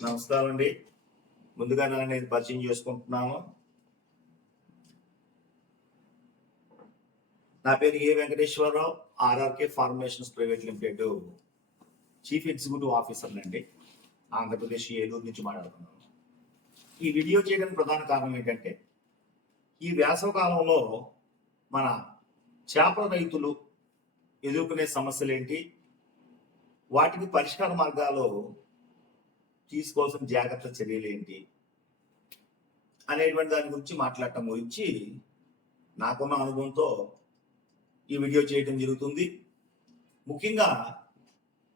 నమస్కారం అండి. ముందుగా నేను పరిచయం చేసుకుంటున్నాను. నా పేరు ఏ Venkateswararao, RRK formations private limited chief executive officer అండి. ఆంధ్రప్రదేశ్ ఏలూరు నుంచి మాట్లాడుతున్నాను. ఈ వీడియో చేయడానికి ప్రధాన కారణం ఏంటంటే, ఈ వేసవ కాలంలో మన చేపల రైతులు ఎదుర్కొనే సమస్యలు ఏంటి, వాటికి పరిష్కార మార్గాలు తీసుకోవాల్సిన జాగ్రత్త చర్యలు ఏంటి అనేటువంటి దాని గురించి మాట్లాడటం గురించి నాకున్న అనుభవంతో ఈ వీడియో చేయడం జరుగుతుంది. ముఖ్యంగా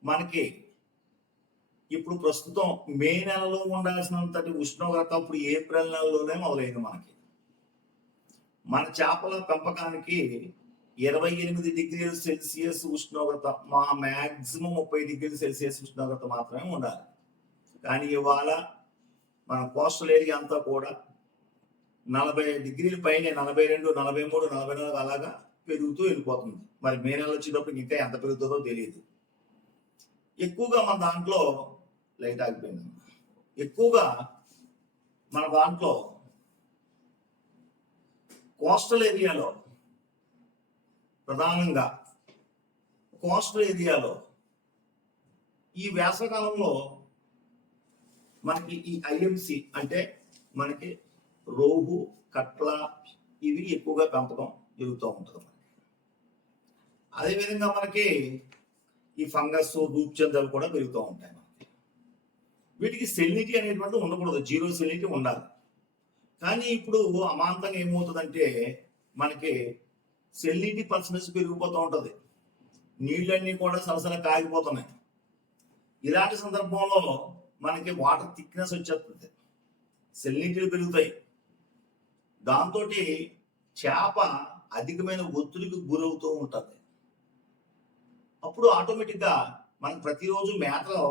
మనకి ఇప్పుడు ప్రస్తుతం మే నెలలో ఉండాల్సినంతటి ఉష్ణోగ్రత ఇప్పుడు ఏప్రిల్ నెలలోనే మొదలైంది. మన చేపల పెంపకానికి 28 డిగ్రీల సెల్సియస్ ఉష్ణోగ్రత, మా మ్యాక్సిమం 30 డిగ్రీల సెల్సియస్ ఉష్ణోగ్రత మాత్రమే ఉండాలి. కానీ ఇవాళ మన కోస్టల్ ఏరియా అంతా కూడా 40 డిగ్రీల పైనే, 42, 43, 44 అలాగా పెరుగుతూ వెళ్ళిపోతుంది. మరి మే నెల వచ్చేటప్పుడు ఇంకా ఎంత పెరుగుతుందో తెలియదు. ఎక్కువగా మన దాంట్లో లైట్ ఆగిపోయింది. ఎక్కువగా మన దాంట్లో కోస్టల్ ఏరియాలో, ప్రధానంగా కోస్టల్ ఏరియాలో ఈ వేసవకాలంలో మనకి ఈ ఐఎంసి అంటే మనకి రోహు, కట్ల ఇవి ఎక్కువగా పెంపకం జరుగుతూ ఉంటుంది. అదేవిధంగా మనకి ఈ ఫంగస్, రూప్చందలు కూడా పెరుగుతూ ఉంటాయి. వీటికి సెలినిటీ అనేటువంటిది ఉండకూడదు, 0 సెలినిటీ ఉండాలి. కానీ ఇప్పుడు అమాంతంగా ఏమవుతుందంటే మనకి సెలినిటీ పర్సెంటేజ్ పెరిగిపోతూ ఉంటుంది. నీళ్ళన్నీ కూడా సలసల కాగిపోతున్నాయి. ఇలాంటి సందర్భంలో మనకి వాటర్ థిక్నెస్ వచ్చేస్తుంది, సెలినిటీలు పెరుగుతాయి. దాంతో చేప అధికమైన ఒత్తిడికి గురవుతూ ఉంటుంది. అప్పుడు ఆటోమేటిక్గా మనకు ప్రతిరోజు మేతలు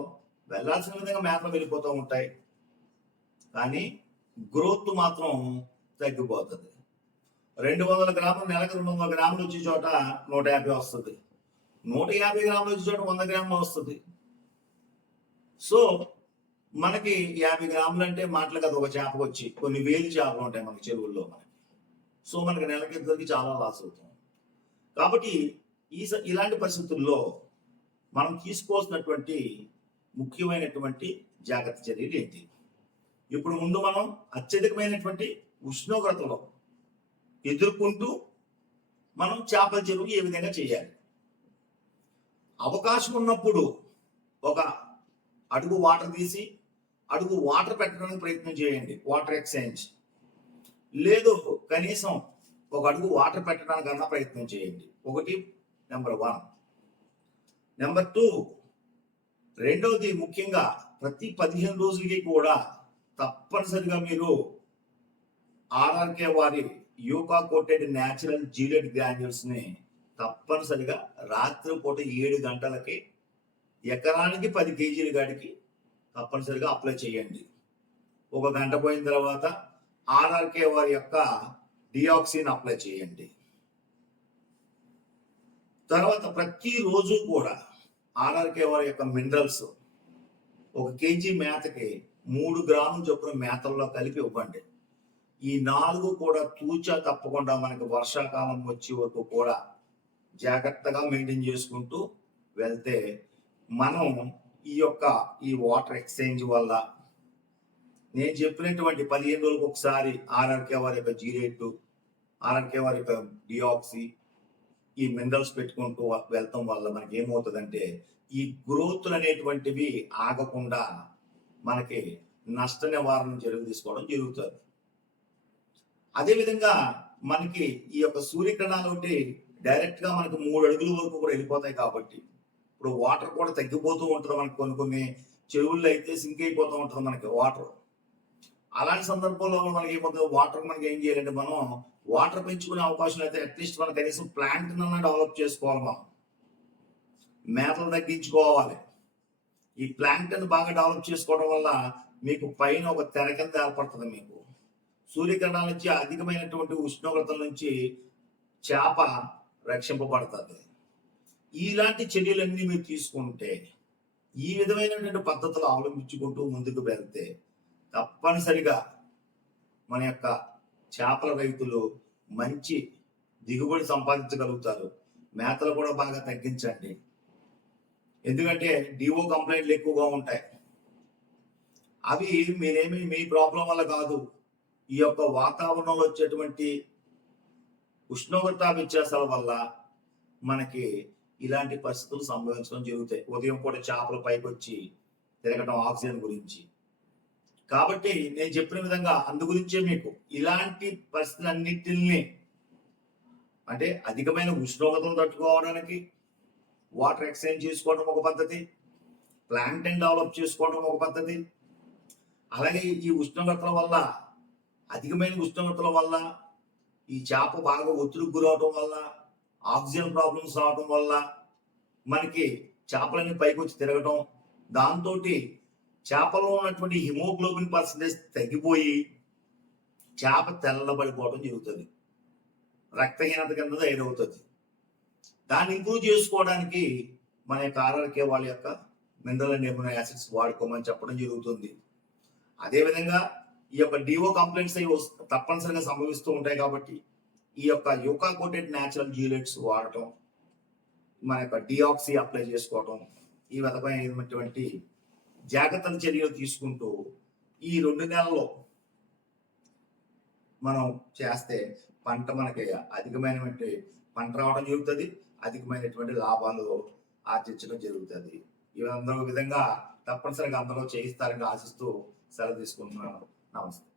వెళ్ళాల్సిన విధంగా మేతలు వెళ్ళిపోతూ ఉంటాయి. కానీ గ్రోత్ మాత్రం తగ్గిపోతుంది. 200 గ్రాములు నెలకు 200 గ్రాములు వచ్చే చోట 150 వస్తుంది. 150 గ్రాములు వచ్చే చోట 100 గ్రాములు వస్తుంది. సో మనకి 50 గ్రాములు అంటే మాటలు కదా, ఒక చేపకు వచ్చి కొన్ని వేలు చేపలు ఉంటాయి మనకి చెరువుల్లో మనకి. సో మనకి నెలకి ఇద్దరికి చాలా లాస్ అవుతాం. కాబట్టి ఇలాంటి పరిస్థితుల్లో మనం తీసుకోవాల్సినటువంటి ముఖ్యమైనటువంటి జాగ్రత్త చర్యలు ఏంటి? ఇప్పుడు ముందు మనం అత్యధికమైనటువంటి ఉష్ణోగ్రతలో ఎదుర్కొంటూ మనం చేపల చెరువు ఏ విధంగా చేయాలి? అవకాశం ఉన్నప్పుడు ఒక అడుగు వాటర్ తీసి అడుగు వాటర్ పెట్టడానికి ప్రయత్నం చేయండి, వాటర్ ఎక్స్చేంజ్. లేదు కనీసం ఒక అడుగు వాటర్ పెట్టడానికన్నా ప్రయత్నం చేయండి. ఒకటి నెంబర్ 1. నెంబర్ 2, రెండవది ముఖ్యంగా ప్రతి 15 రోజులకి కూడా తప్పనిసరిగా మీరు ఆర్ఆర్కే వారి యూకా కోటెడ్ న్యాచురల్ జీలెట్ గ్రాన్యూల్స్ ని తప్పనిసరిగా రాత్రిపూట 7 గంటలకి ఎకరానికి 10 కేజీల గాడికి తప్పనిసరిగా అప్లై చేయండి. 1 గంట పోయిన తర్వాత ఆర్ఆర్కే వారి యొక్క డియాక్సిన్ అప్లై చేయండి. తర్వాత ప్రతిరోజు కూడా ఆర్ఆర్కే వారి యొక్క మినరల్స్ 1 కేజీ మేతకి 3 గ్రాముల చొప్పున మేతల్లో కలిపి ఇవ్వండి. ఈ 4 కూడా తూచా తప్పకుండా మనకి వర్షాకాలం వచ్చే వరకు కూడా జాగ్రత్తగా మెయింటైన్ చేసుకుంటూ వెళ్తే మనం ఈ వాటర్ ఎక్స్చేంజ్ వల్ల నేను చెప్పినటువంటి 15 రోజులకు ఒకసారి ఆర్ఆర్కే వారి యొక్క జీరేట్, ఆర్ఆర్కే వారి యొక్క డియాక్సీ, ఈ మినరల్స్ పెట్టుకుంటూ వెళ్తాం వల్ల మనకి ఏమవుతుందంటే ఈ గ్రోత్లు అనేటువంటివి ఆగకుండా మనకి నష్ట నివారణ చర్యలు తీసుకోవడం జరుగుతుంది. అదేవిధంగా మనకి ఈ యొక్క సూర్యకిరణాలు ఒకటి డైరెక్ట్ గా మనకి 3 అడుగుల వరకు కూడా వెళ్ళిపోతాయి. కాబట్టి ఇప్పుడు వాటర్ కూడా తగ్గిపోతూ ఉంటుంది. మనకి కొన్ని చెరువుల్లో అయితే సింక్ అయిపోతూ ఉంటుంది మనకి వాటర్. అలాంటి సందర్భంలో మనకి ఏమవుతుంది, వాటర్ మనకి ఏం చేయాలంటే మనం వాటర్ పెంచుకునే అవకాశం అయితే అట్లీస్ట్ మనం కనీసం ప్లాంట్ డెవలప్ చేసుకోవాలి. మనం మేతలు తగ్గించుకోవాలి. ఈ ప్లాంట్ బాగా డెవలప్ చేసుకోవడం వల్ల మీకు పైన ఒక తెర కింద ఏర్పడుతుంది. మీకు సూర్యకిరణాల నుంచి అధికమైనటువంటి ఉష్ణోగ్రతల నుంచి చేప రక్షింపబడుతుంది. ఇలాంటి చర్యలన్నీ మీరు తీసుకుంటే, ఈ విధమైనటువంటి పద్ధతులు అవలంబించుకుంటూ ముందుకు వెళ్తే తప్పనిసరిగా మన యొక్క చేపల రైతులు మంచి దిగుబడి సంపాదించగలుగుతారు. మేతలు కూడా బాగా తగ్గించండి. ఎందుకంటే డిఓ కంప్లైంట్లు ఎక్కువగా ఉంటాయి. అవి మీ ప్రాబ్లం వల్ల కాదు. ఈ యొక్క వాతావరణంలో వచ్చేటువంటి ఉష్ణోగ్రత వ్యత్యాసాల వల్ల మనకి ఇలాంటి పరిస్థితులు సంభవించడం జరుగుతాయి. ఉదయం పూట చేపలు పైకొచ్చి తిరగడం ఆక్సిజన్ గురించి. కాబట్టి నేను చెప్పిన విధంగా అందు గురించే మీకు ఇలాంటి పరిస్థితులన్నిటిని అంటే అధికమైన ఉష్ణోగ్రతను తట్టుకోవడానికి వాటర్ ఎక్స్చేంజ్ చేసుకోవడం ఒక పద్ధతి, ప్లాంటన్ డెవలప్ చేసుకోవడం ఒక పద్ధతి. అలాగే ఈ ఉష్ణోగ్రతల వల్ల అధికమైన ఉష్ణోగ్రతల వల్ల ఈ చేప బాగా ఒత్తిడికి గురవడం వల్ల ఆక్సిజన్ ప్రాబ్లమ్స్ రావడం వల్ల మనకి చేపలన్నీ పైకి వచ్చి తిరగటం, దాంతో చేపలో ఉన్నటువంటి హిమోగ్లోబిన్ పర్సంటేజ్ తగ్గిపోయి చేప తెల్లబడిపోవడం జరుగుతుంది. రక్తహీనత కింద తయారవుతుంది. దాన్ని ఇంప్రూవ్ చేసుకోవడానికి మన యొక్క ఆర్ఆర్కే వాళ్ళ యొక్క మినరల్ అండ్ ఎమినో యాసిడ్స్ వాడుకోమని చెప్పడం జరుగుతుంది. అదేవిధంగా ఈ యొక్క డిఓ కంప్లైంట్స్ అవి తప్పనిసరిగా సంభవిస్తూ ఉంటాయి కాబట్టి ఈ యొక్క యూకా కోటెడ్ న్యాచురల్ జీలేట్స్ వాడటం, మన యొక్క డిఆక్సీ అప్లై చేసుకోవటం, ఈ విధమైనటువంటి జాగ్రత్తల చర్యలు తీసుకుంటూ ఈ 2 నెలల్లో మనం చేస్తే పంట మనకి అధికమైనటువంటి పంట రావడం జరుగుతుంది. అధికమైనటువంటి లాభాలు ఆర్జించడం జరుగుతుంది. ఈ విధంగా తప్పనిసరిగా అందరూ చేయిస్తారని ఆశిస్తూ సెలవు తీసుకుంటున్నాను. నమస్తే.